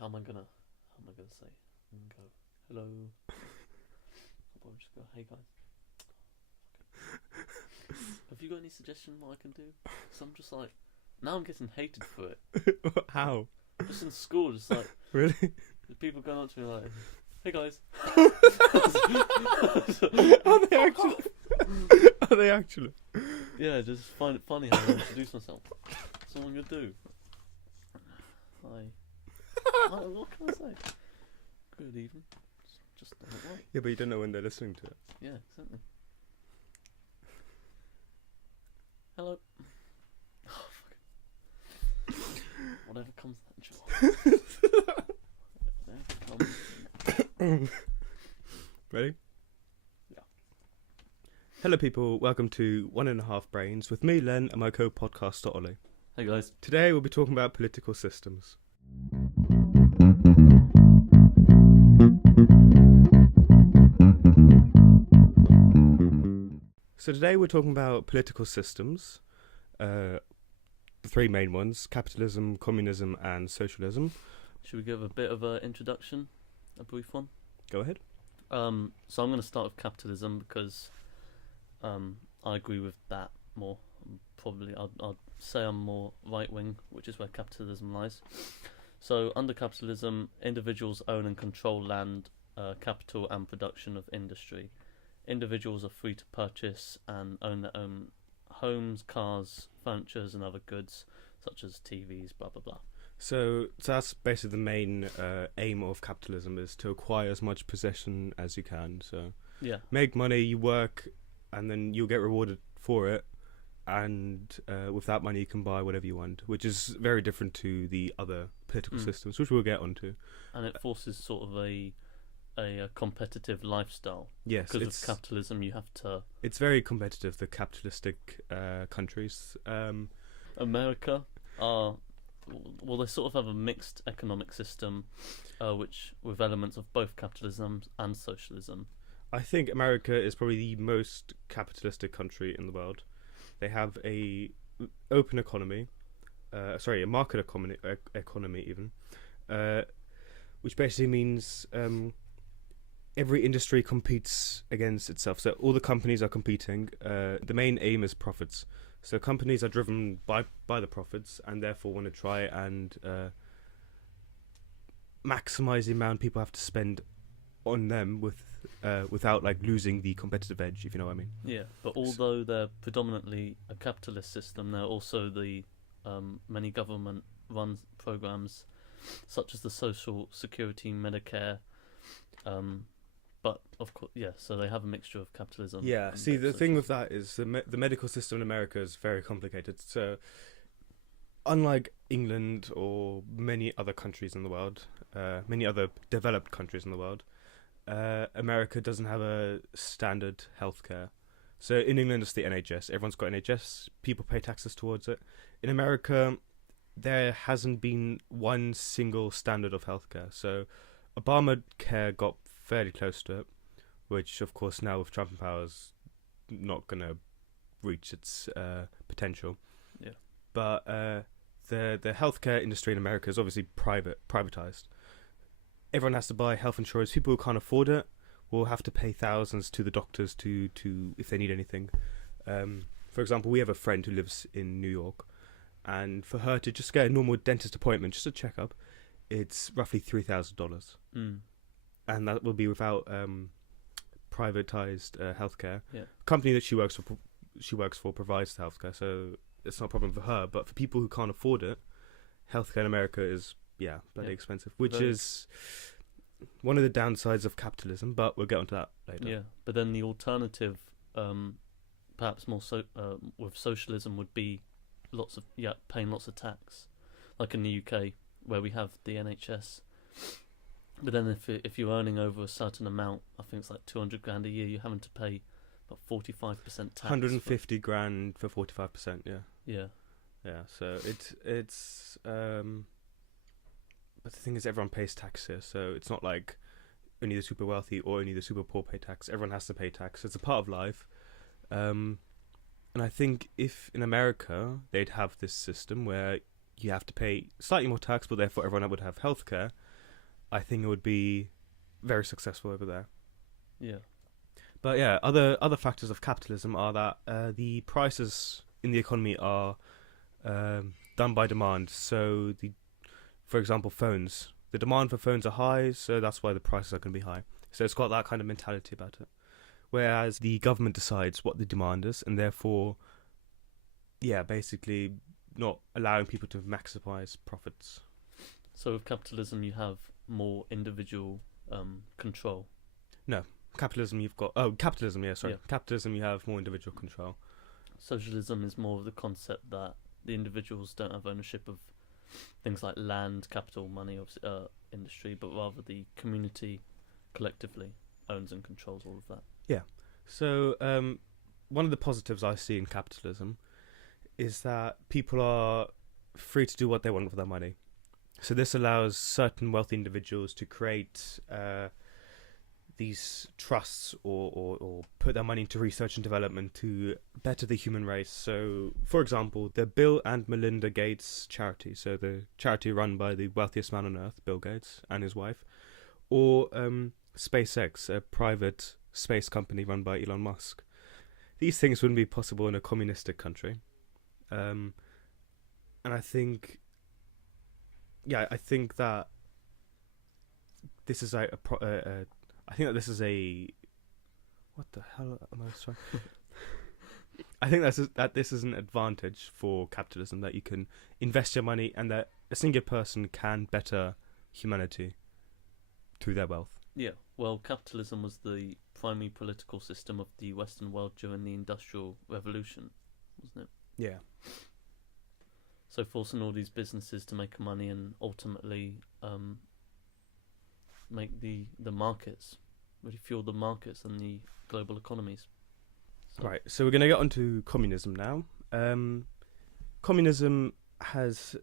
How am I gonna say? I'm gonna go, hello. I'm just go, hey guys. Have you got any suggestion what I can do? Because I'm just like, now I'm getting hated for it. How? Just in school, just like, Really? people going up to me like, hey guys. Are they actually? Are they actually? Yeah, just find it funny how I introduce myself. That's all I'm gonna do. Hi. What can I say? Good evening. Just don't know what. Yeah, but you don't know when they're listening to it. Yeah, exactly. Hello. Oh, fuck. Whatever comes natural. Whatever comes. Ready? Yeah. Hello, people. Welcome to 1.5 Brains with me, Len, and my co-podcaster Ollie. Hey guys. Today we'll be talking about political systems. So today we're talking about political systems, the three main ones: capitalism, communism, and socialism. Should we give a bit of an introduction? A brief one? Go ahead. So I'm going to start with capitalism because I agree with that more. Probably I'd say I'm more right-wing, which is where capitalism lies. So under capitalism, individuals own and control land, capital and production of industry. Individuals are free to purchase and own their own homes, cars, furniture and other goods, such as TVs, blah blah blah. So that's basically the main aim of capitalism, is to acquire as much possession as you can. So Yeah. make money, you work, and then you'll get rewarded for it. And with that money, you can buy whatever you want, which is very different to the other political systems, which we'll get onto. And it forces sort of a competitive lifestyle. Yes, Because with capitalism, you have to. It's very competitive. The capitalistic countries. America are. Well, they sort of have a mixed economic system, which with elements of both capitalism and socialism. I think America is probably the most capitalistic country in the world. They have a open economy, a market economy even, which basically means every industry competes against itself. So all the companies are competing. The main aim is profits. So companies are driven by the profits, and therefore want to try and maximize the amount people have to spend on them without like losing the competitive edge, if you know what I mean. Yeah, but although they're predominantly a capitalist system, they're also the many government-run programs, such as the Social Security, Medicare. But of course, yeah. So they have a mixture of capitalism. Yeah. and See, the socialism. thing with that is the medical system in America is very complicated. So, unlike England or many other countries in the world, many other developed countries in the world, America doesn't have a standard healthcare. So in England, it's the NHS. Everyone's got NHS. People pay taxes towards it. In America, there hasn't been one single standard of healthcare. So Obamacare got fairly close to it, which of course now with Trump in power is not going to reach its potential. Yeah. But the healthcare industry in America is obviously privatized. Everyone has to buy health insurance. People who can't afford it will have to pay thousands to the doctors to if they need anything. For example, we have a friend who lives in New York, and for her to just get a normal dentist appointment, just a checkup, it's roughly $3,000, and that will be without privatized healthcare. Yeah. The company that she works for provides the healthcare, so it's not a problem for her. But for people who can't afford it, healthcare in America is bloody expensive, which is one of the downsides of capitalism, but we'll get onto that later. Yeah, but then the alternative, perhaps more so with socialism, would be paying lots of tax, like in the UK where we have the NHS. But then if you're earning over a certain amount, I think it's like 200 grand a year, you're having to pay about 45% tax. 150 grand for 45%. Yeah. So it's but the thing is, everyone pays tax here, so it's not like only the super wealthy or only the super poor pay tax. Everyone has to pay tax. It's a part of life. And I think if in America they'd have this system where you have to pay slightly more tax, but therefore everyone would have healthcare, I think it would be very successful over there. Yeah. But yeah, other factors of capitalism are that the prices in the economy are done by demand. So for example, phones. The demand for phones are high, so that's why the prices are going to be high. So it's got that kind of mentality about it. Whereas the government decides what the demand is, and therefore, yeah, basically not allowing people to maximize profits. So with capitalism, you have more individual control. Capitalism, Yeah. Capitalism, you have more individual control. Socialism is more of the concept that the individuals don't have ownership of things like land, capital, money, industry, but rather the community collectively owns and controls all of that. So, one of the positives I see in capitalism is that people are free to do what they want with their money. So this allows certain wealthy individuals to create these trusts or put their money into research and development to better the human race. So, for example, the Bill and Melinda Gates charity, so the charity run by the wealthiest man on earth, Bill Gates, and his wife, or SpaceX, a private space company run by Elon Musk. These things wouldn't be possible in a communistic country. And I think that this is I think that this is a what the hell am I trying? I think that this is an advantage for capitalism, that you can invest your money and that a single person can better humanity through their wealth. Yeah, well, capitalism was the primary political system of the Western world during the Industrial Revolution, wasn't it? Yeah. So forcing all these businesses to make money and ultimately make the markets, really fuel the markets and the global economies. So. Right, so we're going to get onto communism now. Communism has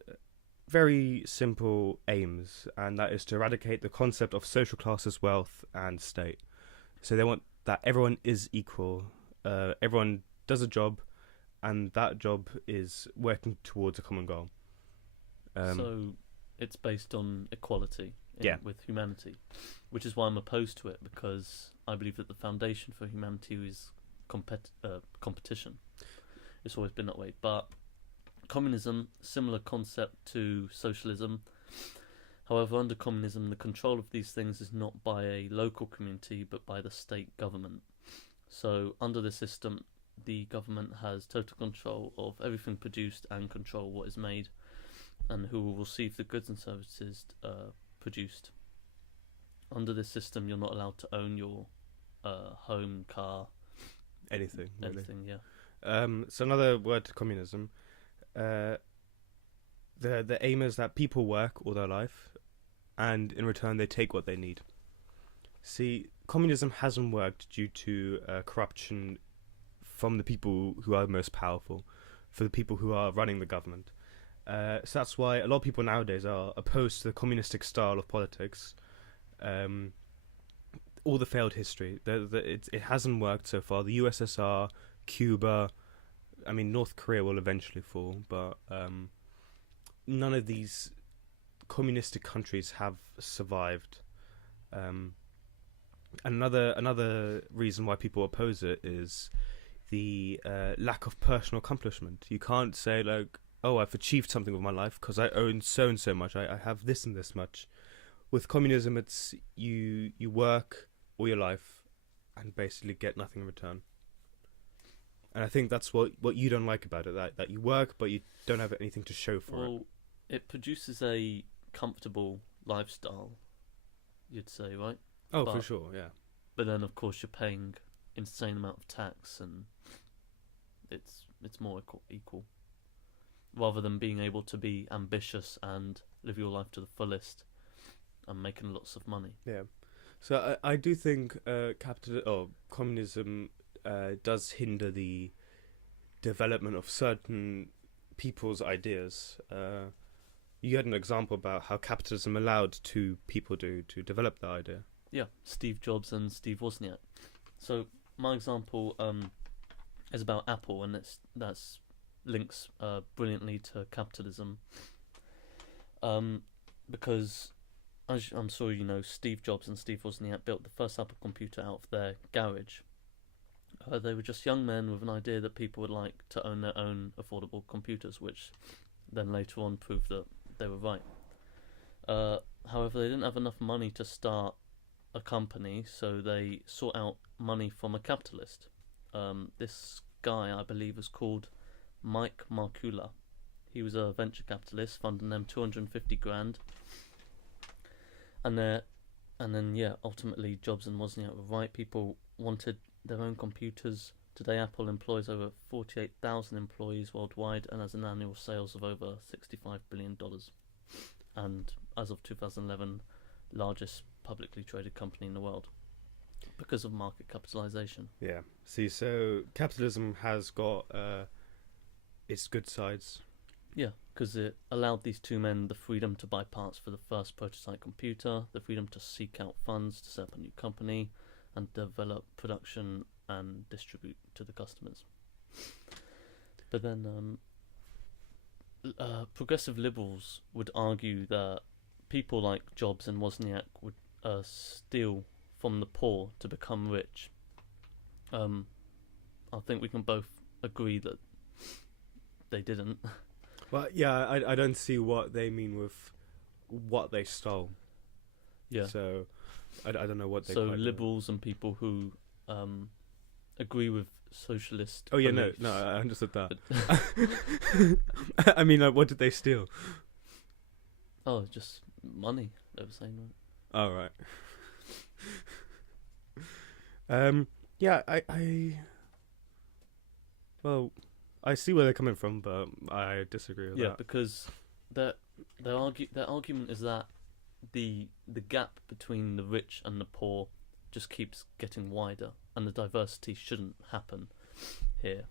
very simple aims, and that is to eradicate the concept of social classes, wealth, and state. So they want that everyone is equal, everyone does a job, and that job is working towards a common goal. So it's based on equality with humanity, which is why I'm opposed to it, because I believe that the foundation for humanity is competition. It's always been that way. But communism, similar concept to socialism. However, under communism, the control of these things is not by a local community, but by the state government. So under the system, the government has total control of everything produced and control what is made and who will receive the goods and services produced. Under this system, you're not allowed to own your home, car, anything. Yeah. So another word to communism. The aim is that people work all their life, and in return they take what they need. See, communism hasn't worked due to corruption from the people who are most powerful, for the people who are running the government. So that's why a lot of people nowadays are opposed to the communistic style of politics. All the failed history, it hasn't worked so far. The USSR, Cuba, I mean North Korea will eventually fall, but none of these communistic countries have survived. Another reason why people oppose it is the lack of personal accomplishment. You can't say like, oh, I've achieved something with my life because I own so and so much. I have this and this much. With communism, it's you work all your life and basically get nothing in return. And I think that's what you don't like about it, that you work but you don't have anything to show for it. Well, it produces a comfortable lifestyle, you'd say, right? Oh, for sure, yeah. But then, of course, you're paying insane amount of tax, and it's more equal. Rather than being able to be ambitious and live your life to the fullest and making lots of money. Yeah. So I do think communism does hinder the development of certain people's ideas. You had an example about how capitalism allowed two people to develop that idea. Yeah, Steve Jobs and Steve Wozniak. So my example is about Apple, and that's links brilliantly to capitalism. Because as I'm sure you know, Steve Jobs and Steve Wozniak built the first Apple computer out of their garage. They were just young men with an idea that people would like to own their own affordable computers, which then later on proved that they were right. However, they didn't have enough money to start a company, so they sought out money from a capitalist. This guy, I believe, was called Mike Markula. He was a venture capitalist, funding them 250 grand. And then ultimately Jobs and Wozniak were right. People wanted their own computers. Today, Apple employs over 48,000 employees worldwide and has an annual sales of over $65 billion. And as of 2011, largest publicly traded company in the world because of market capitalization. Yeah. See, so capitalism has got its good sides. Yeah, because it allowed these two men the freedom to buy parts for the first prototype computer, the freedom to seek out funds to set up a new company, and develop production and distribute to the customers. But then progressive liberals would argue that people like Jobs and Wozniak would steal from the poor to become rich. I think we can both agree that they didn't. Well, yeah, I don't see what they mean with what they stole. Yeah. So I don't know what they. So liberals and people who agree with socialist. Oh yeah, beliefs. no, I understood that. I mean, like, what did they steal? Oh, just money. They were saying, right? Oh right. Yeah, well, I see where they're coming from, but I disagree with that. Yeah, because their argument is that the gap between the rich and the poor just keeps getting wider, and the diversity shouldn't happen here.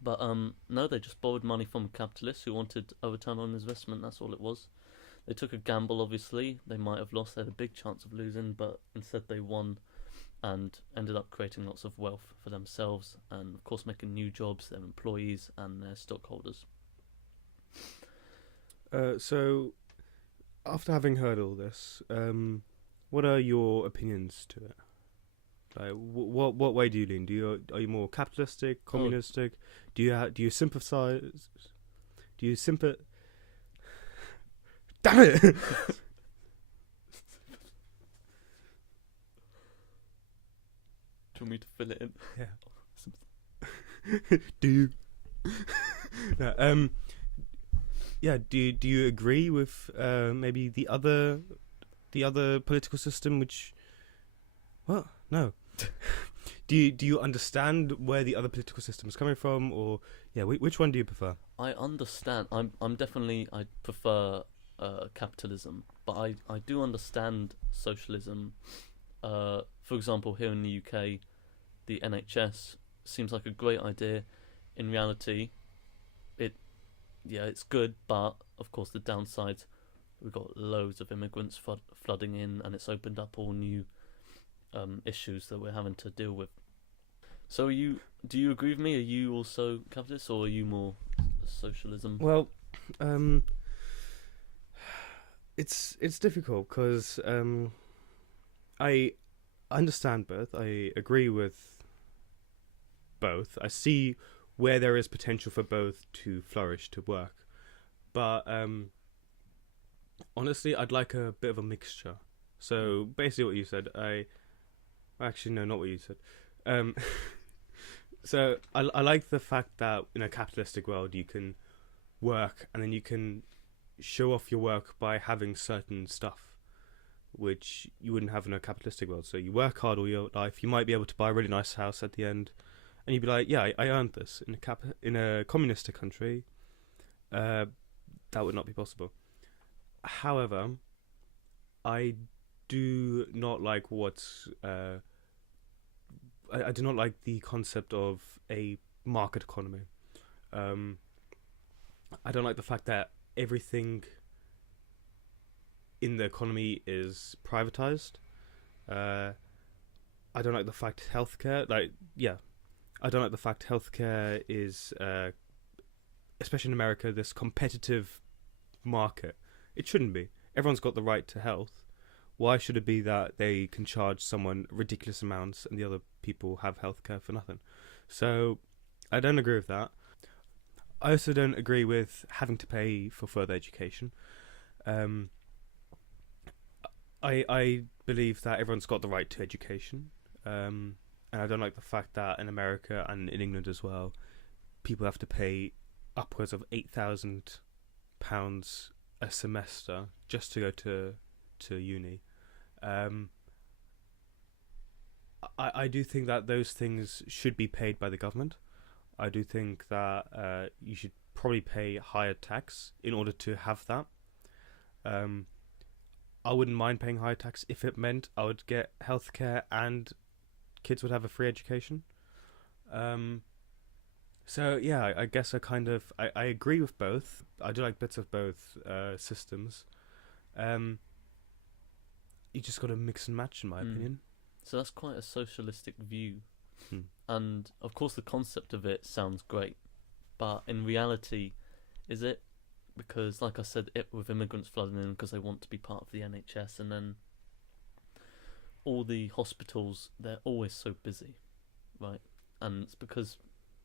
But no, they just borrowed money from capitalists who wanted a return on investment. That's all it was. They took a gamble. Obviously, they might have lost. They had a big chance of losing, but instead they won, and ended up creating lots of wealth for themselves, and of course making new jobs, their employees and their stockholders. So, after having heard all this, what are your opinions to it? Like, what way do you lean? Are you more capitalistic, communistic? Do you sympathize? Do you Damn it! Do you want me to fill it in? Yeah. Do you? No, yeah. Do you agree with maybe the other political system? Which, what? No. Do you understand where the other political system is coming from, or yeah, which one do you prefer? I understand. I prefer capitalism, but I do understand socialism. For example, here in the UK, the NHS seems like a great idea. In reality, it's good, but of course the downsides, we've got loads of immigrants flooding in, and it's opened up all new issues that we're having to deal with. So do you agree with me? Are you also capitalist, or are you more socialism? Well, it's difficult because I understand both. I agree with both. I see where there is potential for both to flourish, to work. But honestly, I'd like a bit of a mixture. So basically what you said, actually no, not what you said. So I like the fact that in a capitalistic world you can work and then you can show off your work by having certain stuff which you wouldn't have in a capitalistic world. So you work hard all your life, you might be able to buy a really nice house at the end, and you'd be like, yeah, I earned this. In a communistic country, that would not be possible. However, I do not like I do not like the concept of a market economy. I don't like the fact that everything in the economy is privatized. I don't like the fact healthcare, I don't like the fact healthcare is, especially in America, this competitive market. It shouldn't be. Everyone's got the right to health. Why should it be that they can charge someone ridiculous amounts and the other people have healthcare for nothing? So I don't agree with that. I also don't agree with having to pay for further education. I believe that everyone's got the right to education. And I don't like the fact that in America and in England as well, people have to pay upwards of £8,000 a semester just to go to uni. I do think that those things should be paid by the government. I do think that you should probably pay higher tax in order to have that. I wouldn't mind paying higher tax if it meant I would get healthcare and kids would have a free education. So yeah, I guess I agree with both. I do like bits of both systems. You just got to mix and match, in my opinion. So that's quite a socialistic view. Hmm. And of course the concept of it sounds great, but in reality, is it? Because like I said, with immigrants flooding in because they want to be part of the NHS, and then all the hospitals, they're always so busy, right? And it's because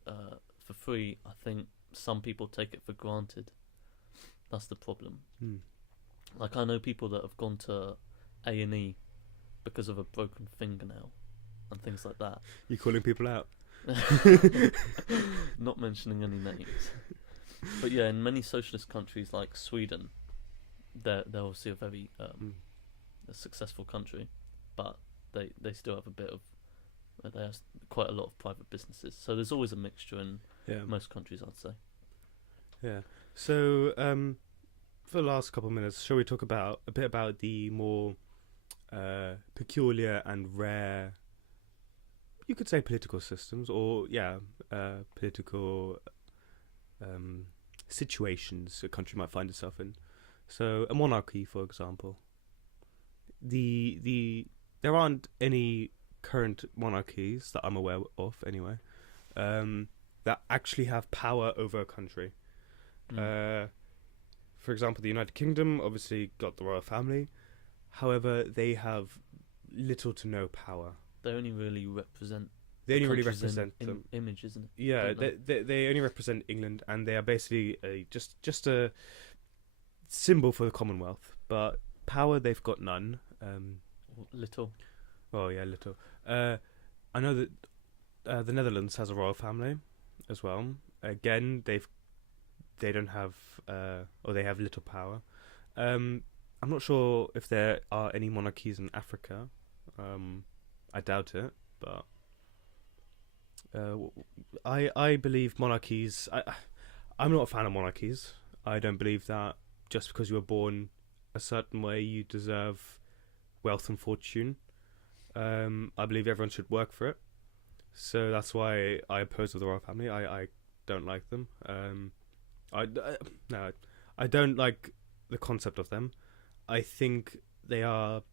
for free, I think some people take it for granted. That's the problem. Like I know people that have gone to A&E because of a broken fingernail and things like that. You calling people out? Not mentioning any names. But yeah, in many socialist countries like Sweden, they're obviously a very a successful country, but they still have they have quite a lot of private businesses. So there's always a mixture in most countries, I'd say. Yeah. So for the last couple of minutes, shall we talk a bit about the more peculiar and rare, you could say, political systems, or political situations a country might find itself in. So a monarchy, for example. There aren't any current monarchies that I'm aware of, anyway, that actually have power over a country. For example, the United Kingdom obviously got the royal family. However, they have little to no power. They only really represent. They only really represent them. Image, isn't it? Yeah, they only represent England, and they are basically just a symbol for the Commonwealth. But power, they've got none. Little. Oh yeah, little. I know that the Netherlands has a royal family as well. Again, they don't have or they have little power. I'm not sure if there are any monarchies in Africa. I doubt it, but I believe monarchies. I'm not a fan of monarchies. I don't believe that just because you were born a certain way you deserve wealth and fortune. I believe everyone should work for it. So that's why I oppose the royal family. I don't like them. I don't like the concept of them. I think they are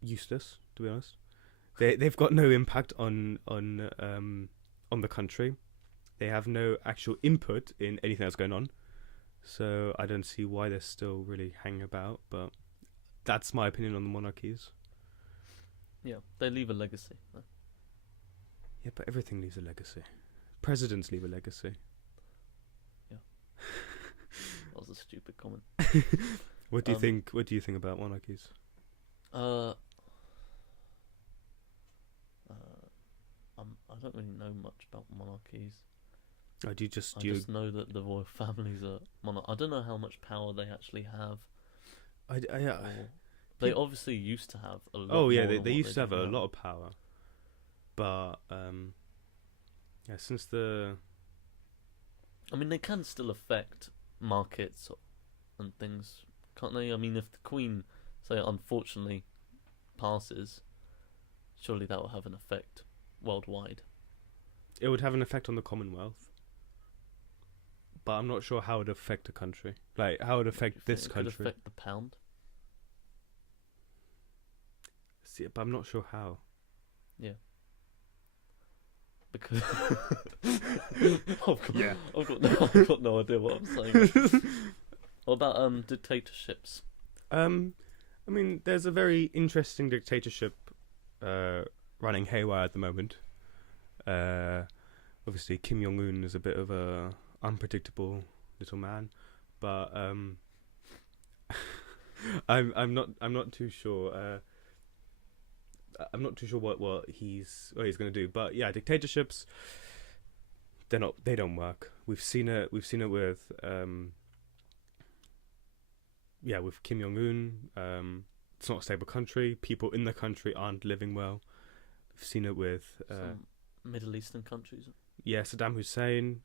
useless, to be honest. They've got no impact on the country. They have no actual input in anything that's going on. So I don't see why they're still really hanging about. But that's my opinion on the monarchies. Yeah, they leave a legacy. Yeah, but everything leaves a legacy. Presidents leave a legacy. Yeah. That was a stupid comment. What do you think? What do you think about monarchies? I don't really know much about monarchies. I just know that the royal families are I don't know how much power they actually have. They obviously used to have a lot. Oh yeah, they used to have a lot of power, but since the. I mean, they can still affect markets and things, can't they? I mean, if the Queen, say, unfortunately passes, surely that will have an effect worldwide. It would have an effect on the Commonwealth, but I'm not sure how it would affect a country. Like, how it would affect this country. It could affect the pound. See, but I'm not sure how. Yeah. Because I've got no idea what I'm saying. What about dictatorships? I mean, there's a very interesting dictatorship running haywire at the moment. Uh, Obviously, Kim Jong Un is a bit of a unpredictable little man, but I'm not too sure. I'm not too sure what he's going to do. But yeah, dictatorships, they don't work. We've seen it. We've seen it with with Kim Jong Un. It's not a stable country. People in the country aren't living well. We've seen it with Some Middle Eastern countries. Saddam Hussein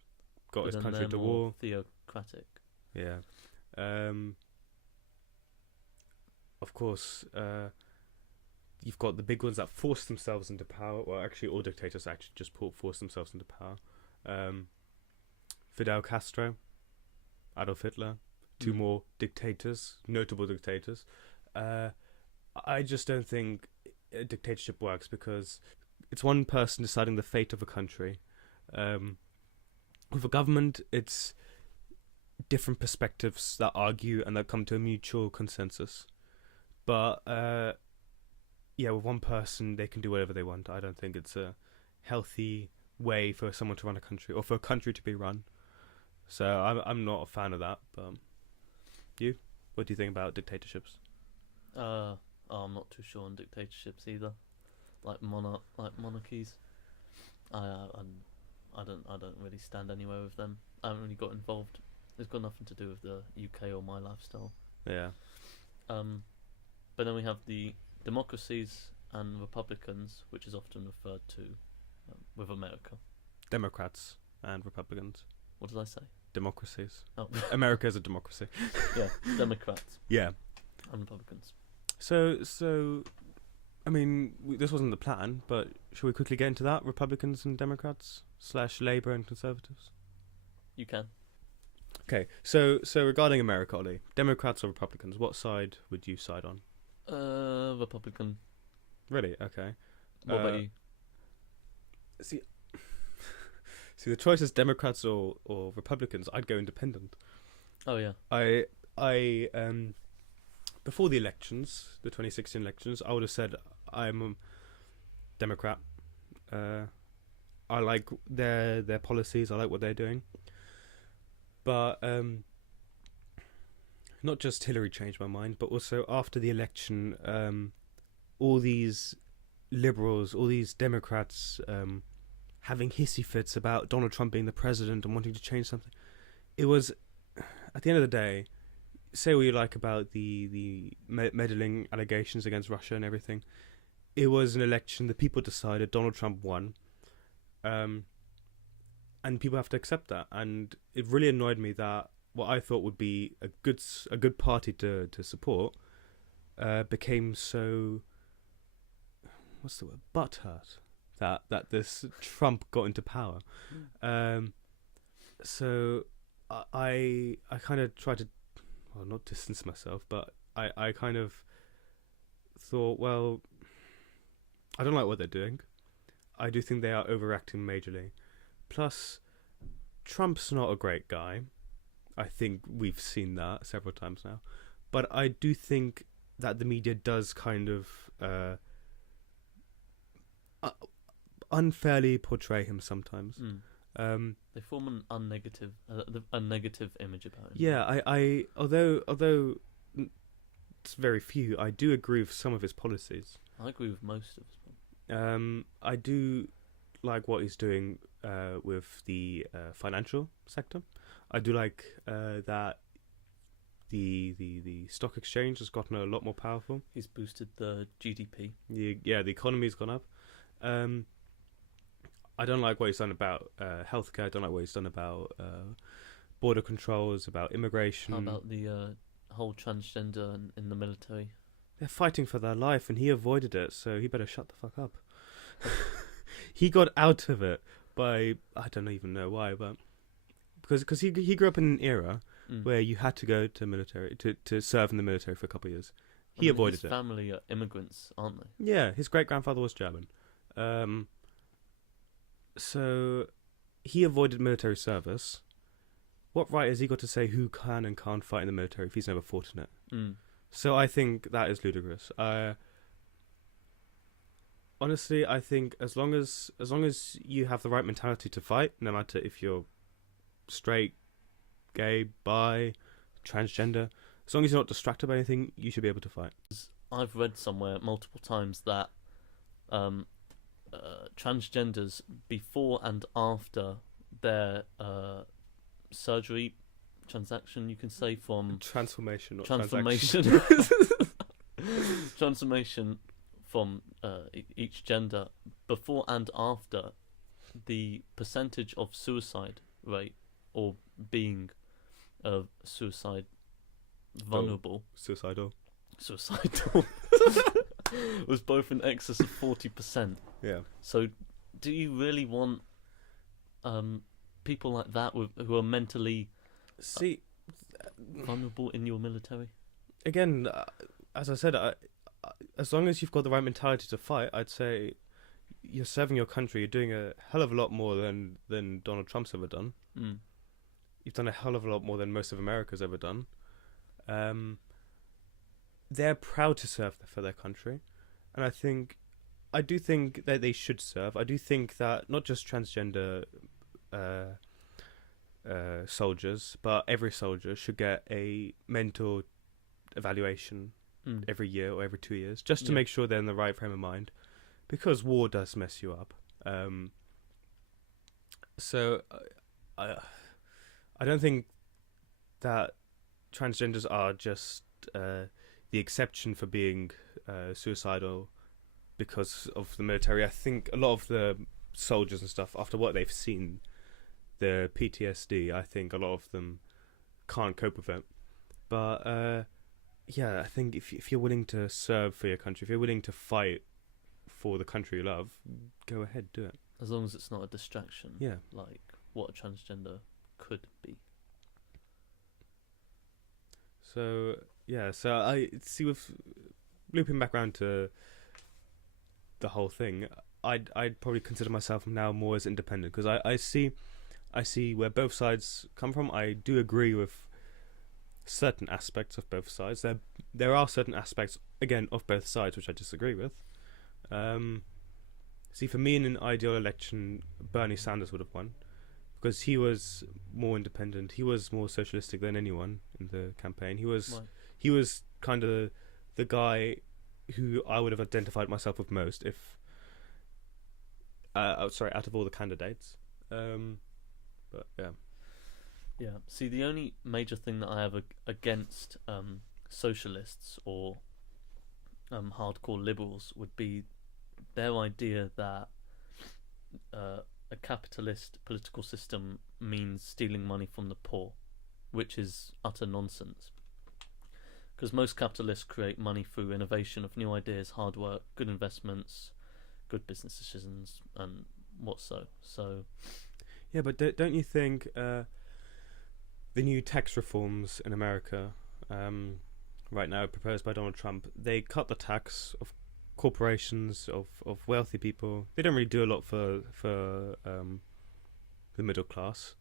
got But his then country they're into more war. theocratic. Yeah. Of course, you've got the big ones that force themselves into power. Well, actually, all dictators actually just force themselves into power. Fidel Castro, Adolf Hitler, two more dictators, notable dictators. I just don't think a dictatorship works because it's one person deciding the fate of a country. With a government, it's different perspectives that argue and that come to a mutual consensus. But with one person, they can do whatever they want. I don't think it's a healthy way for someone to run a country or for a country to be run. So I'm not a fan of that. But you, what do you think about dictatorships? I'm not too sure on dictatorships either. Like monarchies. I don't really stand anywhere with them. I haven't really got involved. It's got nothing to do with the UK or my lifestyle. Yeah. But then we have the democracies and republicans, which is often referred to with America. Democrats and Republicans. What did I say? Democracies. Oh, America is a democracy. yeah, Democrats Yeah. and Republicans. So, I mean, this wasn't the plan, but shall we quickly get into that? Republicans and Democrats / Labour and Conservatives. You can. Okay, so regarding America, Ollie, Democrats or Republicans, what side would you side on? Republican. Really? Okay. What about you? See, the choice is Democrats or Republicans. I'd go independent. Oh yeah. I before the elections, the 2016 elections, I would have said I'm a Democrat. I like their policies. I like what they're doing. But not just Hillary changed my mind, but also after the election, all these liberals, all these Democrats having hissy fits about Donald Trump being the president and wanting to change something. It was, at the end of the day, say what you like about the meddling allegations against Russia and everything. It was an election. The people decided Donald Trump won. And people have to accept that. And it really annoyed me that what I thought would be a good party to support became so, what's the word, butthurt that this Trump got into power. So I kind of tried to, well, not distance myself, but I kind of thought, well, I don't like what they're doing. I do think they are overacting majorly. Plus, Trump's not a great guy. I think we've seen that several times now. But I do think that the media does kind of unfairly portray him sometimes. They form a negative image about him. Yeah, I although it's very few, I do agree with some of his policies. I agree with most of them. I do like what he's doing with the financial sector. I do like that the stock exchange has gotten a lot more powerful. He's boosted the GDP. The economy's gone up. I don't like what he's done about healthcare. I don't like what he's done about border controls, about immigration. How about the whole transgender in the military? They're fighting for their life, and he avoided it, so he better shut the fuck up. He got out of it by, I don't even know why, but because he grew up in an era where you had to go to military to serve in the military for a couple of years. He avoided his it. Family are immigrants, aren't they? Yeah, his great grandfather was German. So he avoided military service, what right has he got to say who can and can't fight in the military if he's never fought in it? Mm. So I think that is ludicrous. Honestly, I think as long as you have the right mentality to fight, no matter if you're straight, gay, bi, transgender, as long as you're not distracted by anything, you should be able to fight. I've read somewhere multiple times that transgenders, before and after their surgery transaction, you can say, from Transformation, not transformation transformation from each gender, before and after, the percentage of suicide rate, or being suicide vulnerable, suicidal, was both in excess of 40%. Yeah. So, do you really want people like that who are mentally vulnerable in your military? Again, as I said, as long as you've got the right mentality to fight, I'd say you're serving your country. You're doing a hell of a lot more than Donald Trump's ever done. Mm. You've done a hell of a lot more than most of America's ever done. They're proud to serve for their country, and I do think that they should serve. I do think that not just transgender soldiers, but every soldier should get a mental evaluation every year or every 2 years, just to make sure they're in the right frame of mind, because war does mess you up. So I don't think that transgenders are just the exception for being suicidal because of the military. I think a lot of the soldiers and stuff, after what they've seen, the PTSD, I think a lot of them can't cope with it. But yeah, I think if you're willing to serve for your country, if you're willing to fight for the country you love, go ahead, do it. As long as it's not a distraction. Yeah. Like what a transgender could be. So yeah, so I see, with looping back around to the whole thing, I'd probably consider myself now more as independent, because I see where both sides come from. I do agree with certain aspects of both sides. There are certain aspects, again, of both sides which I disagree with. See, for me, in an ideal election, Bernie Sanders would have won, because he was more independent. He was more socialistic than anyone in the campaign. He was kind of the guy who I would have identified myself with most if out of all the candidates. But yeah. Yeah. See, the only major thing that I have against socialists or hardcore liberals would be their idea that a capitalist political system means stealing money from the poor, which is utter nonsense. Because most capitalists create money through innovation of new ideas, hard work, good investments, good business decisions, and what so. So, yeah, but don't you think the new tax reforms in America right now proposed by Donald Trump, they cut the tax of corporations, of wealthy people. They don't really do a lot for the middle class.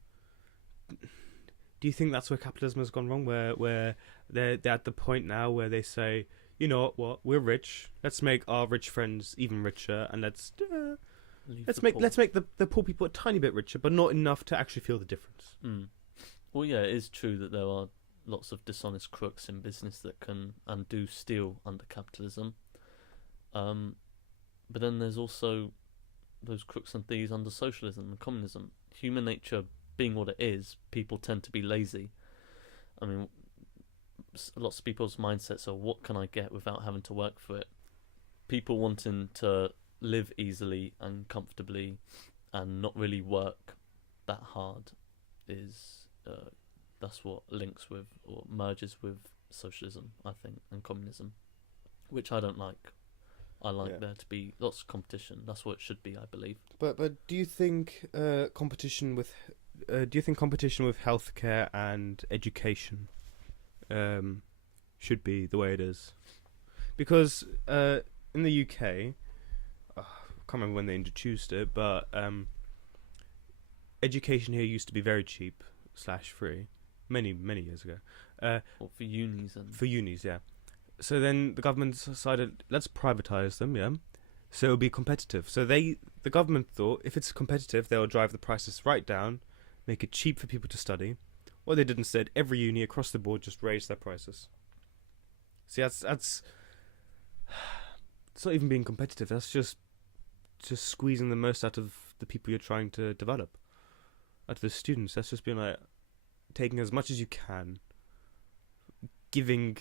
Do you think that's where capitalism has gone wrong? Where they're at the point now where they say, you know what, we're rich. Let's make our rich friends even richer, and let's make the poor people a tiny bit richer, but not enough to actually feel the difference. Mm. Well, yeah, it is true that there are lots of dishonest crooks in business that can and do steal under capitalism. But then there's also those crooks and thieves under socialism and communism. Human nature being what it is, people tend to be lazy. I mean, lots of people's mindsets are, what can I get without having to work for it? People wanting to live easily and comfortably and not really work that hard is that's what links with or merges with socialism, I think, and communism, which I don't like. I like there to be lots of competition. That's what it should be, I believe. But do you think competition with healthcare and education should be the way it is? Because in the UK, I can't remember when they introduced it, but education here used to be very cheap. free, many years ago. Or for unis and For unis, yeah. So then the government decided, let's privatize them, yeah. So it'll be competitive. So the government thought, if it's competitive, they'll drive the prices right down, make it cheap for people to study. What they did instead, every uni across the board just raised their prices. See, that's it's not even being competitive. That's just squeezing the most out of the people you're trying to develop, out of the students. That's just being like taking as much as you can, giving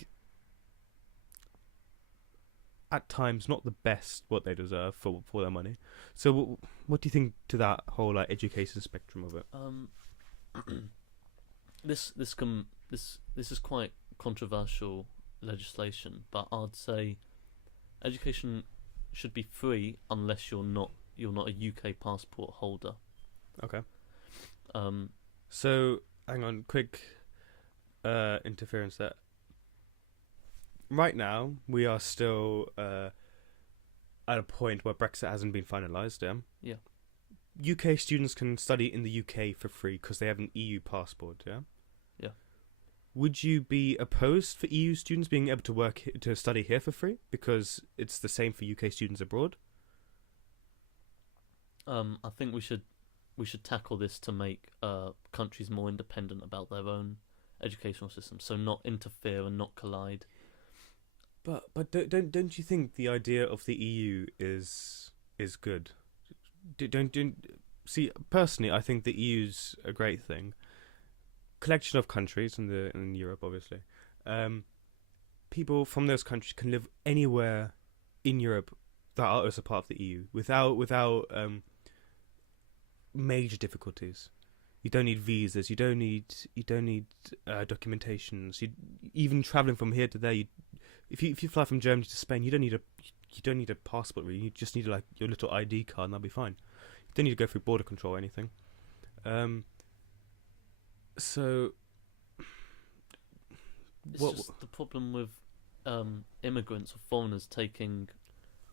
at times not the best what they deserve for their money. So what do you think to that whole like education spectrum of it? This is quite controversial legislation, but I'd say education should be free unless you're not a UK passport holder. Okay. So hang on, quick interference there. Right now, we are still at a point where Brexit hasn't been finalised. Yeah. UK students can study in the UK for free because they have an EU passport. Yeah. Yeah. Would you be opposed for EU students being able to to study here for free because it's the same for UK students abroad? I think we should tackle this to make countries more independent about their own educational system, so not interfere and not collide. But don't you think the idea of the EU is good? Don't see, personally, I think the EU's a great thing. Collection of countries in Europe, obviously. People from those countries can live anywhere in Europe that are also part of the EU without major difficulties. You don't need visas. You don't need documentations. Even traveling from here to there. If you fly from Germany to Spain, you don't need a passport really. You just need like your little ID card, and that'll be fine. You don't need to go through border control or anything. So, It's just the problem with immigrants or foreigners taking,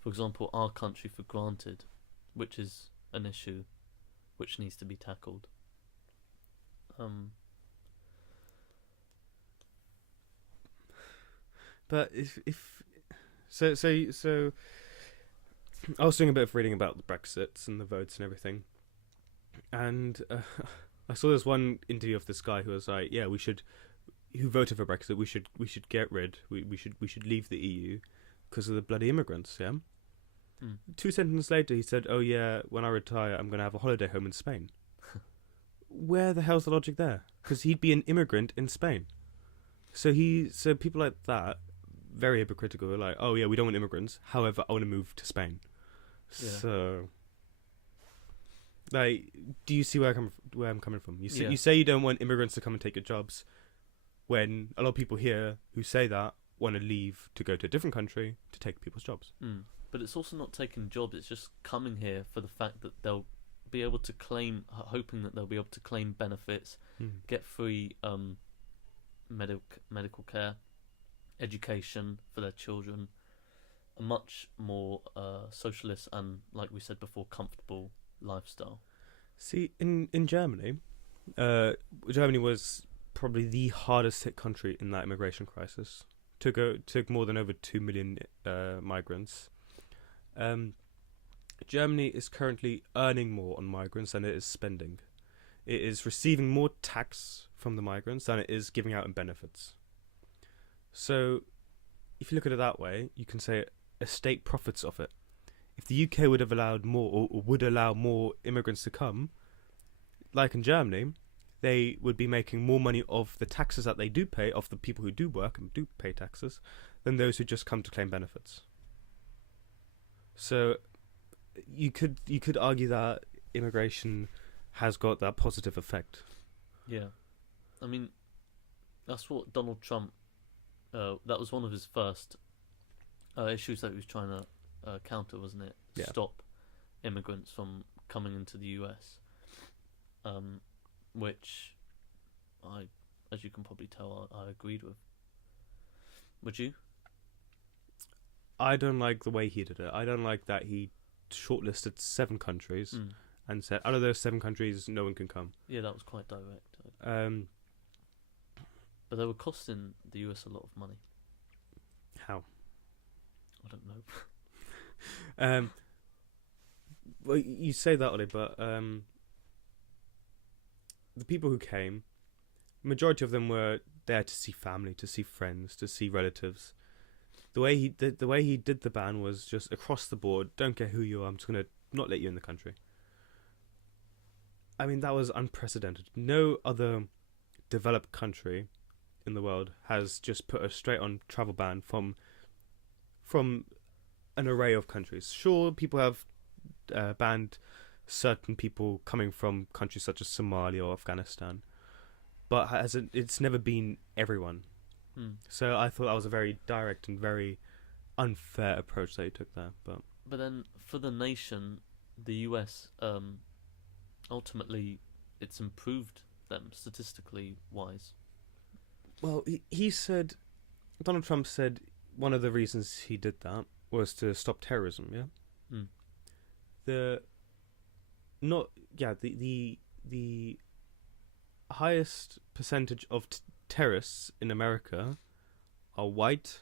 for example, our country for granted, which is an issue which needs to be tackled. But if so, I was doing a bit of reading about the Brexits and the votes and everything, and I saw this one interview of this guy who was like, "Yeah, who voted for Brexit? We should get rid. We should leave the EU because of the bloody immigrants." Yeah. 2 sentences later, he said, "Oh yeah, when I retire, I'm gonna have a holiday home in Spain." Where the hell's the logic there? Because he'd be an immigrant in Spain. So people like that, very hypocritical, are like, "Oh yeah, we don't want immigrants. However, I want to move to Spain." Yeah. So, like, do you see where I'm coming from? You say you don't want immigrants to come and take your jobs, when a lot of people here who say that want to leave to go to a different country to take people's jobs. But it's also not taking jobs. It's just coming here for the fact that they'll be able to claim, hoping that they'll be able to claim benefits, get free medical care, education for their children, a much more socialist and, like we said before, comfortable lifestyle. See, in Germany, Germany was probably the hardest hit country in that immigration crisis. Took more than over 2 million migrants. Germany is currently earning more on migrants than it is spending. It is receiving more tax from the migrants than it is giving out in benefits. So, if you look at it that way, you can say a state profits off it. If the UK would have allowed more, or would allow more immigrants to come, like in Germany, they would be making more money of the taxes that they do pay, of the people who do work and do pay taxes, than those who just come to claim benefits. So, you could argue that immigration has got that positive effect. Yeah, I mean, that's what Donald Trump. That was one of his first issues that he was trying to counter, wasn't it? Yeah. Stop immigrants from coming into the US. Which as you can probably tell, I agreed with. Would you? I don't like the way he did it. I don't like that he shortlisted 7 countries and said, out of those 7 countries, no one can come. Yeah, that was quite direct. Um, But they were costing the US a lot of money. how? I don't know. Well, you say that, Ollie, but the people who came, majority of them were there to see family, to see friends, to see relatives. The way he did the ban was just across the board. Don't care who you are. I'm just gonna not let you in the country. I mean, that was unprecedented. No other developed country in the world has just put a straight-on travel ban from an array of countries. Sure, people have banned certain people coming from countries such as Somalia or Afghanistan, but it's never been everyone. So I thought that was a very direct and very unfair approach that he took there. But then for the nation, the US, ultimately, it's improved them statistically wise. well, he said, Donald Trump said one of the reasons he did that was to stop terrorism. Yeah. The highest percentage of terrorists in America are white,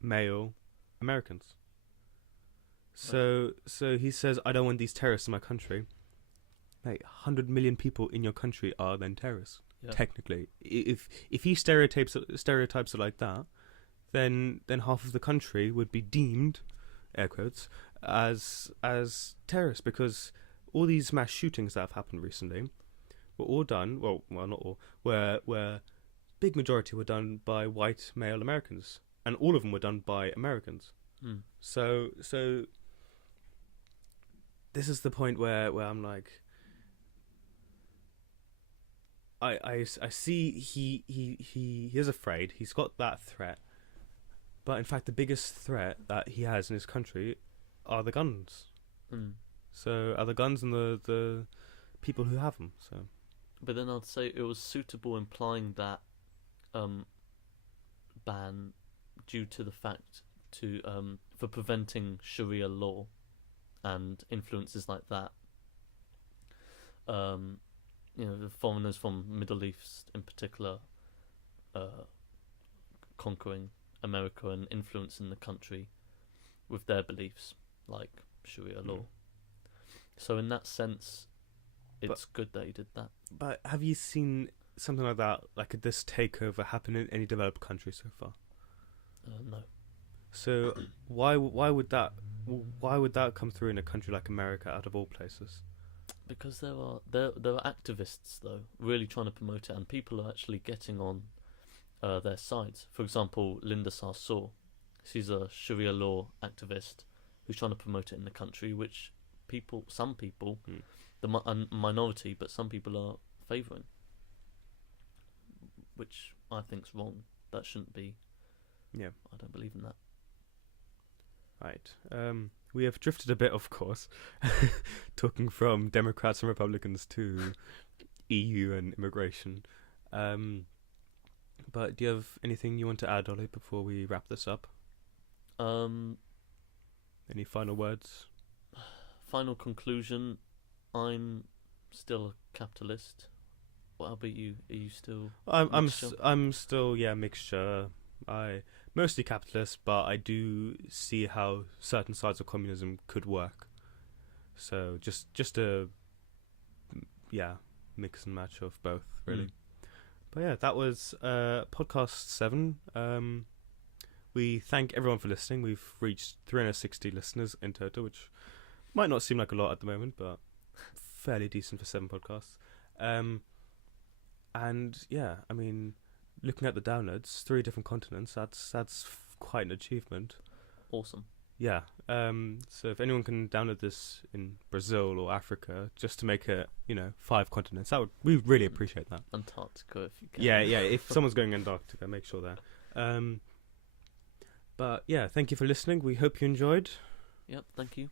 male Americans. So he says, I don't want these terrorists in my country. Like 100 million people in your country are then terrorists. Yeah. Technically, if he stereotypes it like that, then half of the country would be deemed, air quotes, as terrorists, because all these mass shootings that have happened recently were all done, well not all, where big majority were done by white male Americans, and all of them were done by Americans. So this is the point where I'm like, I see he is afraid. He's got that threat, but in fact the biggest threat that he has in his country are the guns. So are the guns and the people who have them. So, but then I'd say it was suitable implying that ban due to the fact to for preventing Sharia law and influences like that. The foreigners from Middle East in particular conquering America and influencing the country with their beliefs, like Sharia law. So in that sense, it's good that he did that. But have you seen something like that, like this takeover, happen in any developed country so far? No. So why would that come through in a country like America, out of all places? Because there are activists though really trying to promote it, and people are actually getting on their sides. For example, Linda Sarsour, she's a Sharia law activist who's trying to promote it in the country, which some people, the minority, but some people are favouring, which I think's wrong. That shouldn't be. Yeah, I don't believe in that. Right. We have drifted a bit, of course, talking from Democrats and Republicans to EU and immigration. But do you have anything you want to add, Ollie, before we wrap this up? Any final words? Final conclusion, I'm still a capitalist. What about you? Are you still I'm still mixture. I mostly capitalist, but I do see how certain sides of communism could work. So just a mix and match of both, really. But yeah, that was podcast 7. We thank everyone for listening. We've reached 360 listeners in total, which might not seem like a lot at the moment, but fairly decent for 7 podcasts. And yeah, I mean, looking at the downloads, 3 different continents, that's quite an achievement. Awesome. Yeah. So if anyone can download this in Brazil or Africa, just to make it, 5 continents, we really appreciate that. Antarctica, if you can. Yeah. If someone's going Antarctica, make sure there. But yeah, thank you for listening. We hope you enjoyed. Yep. Thank you.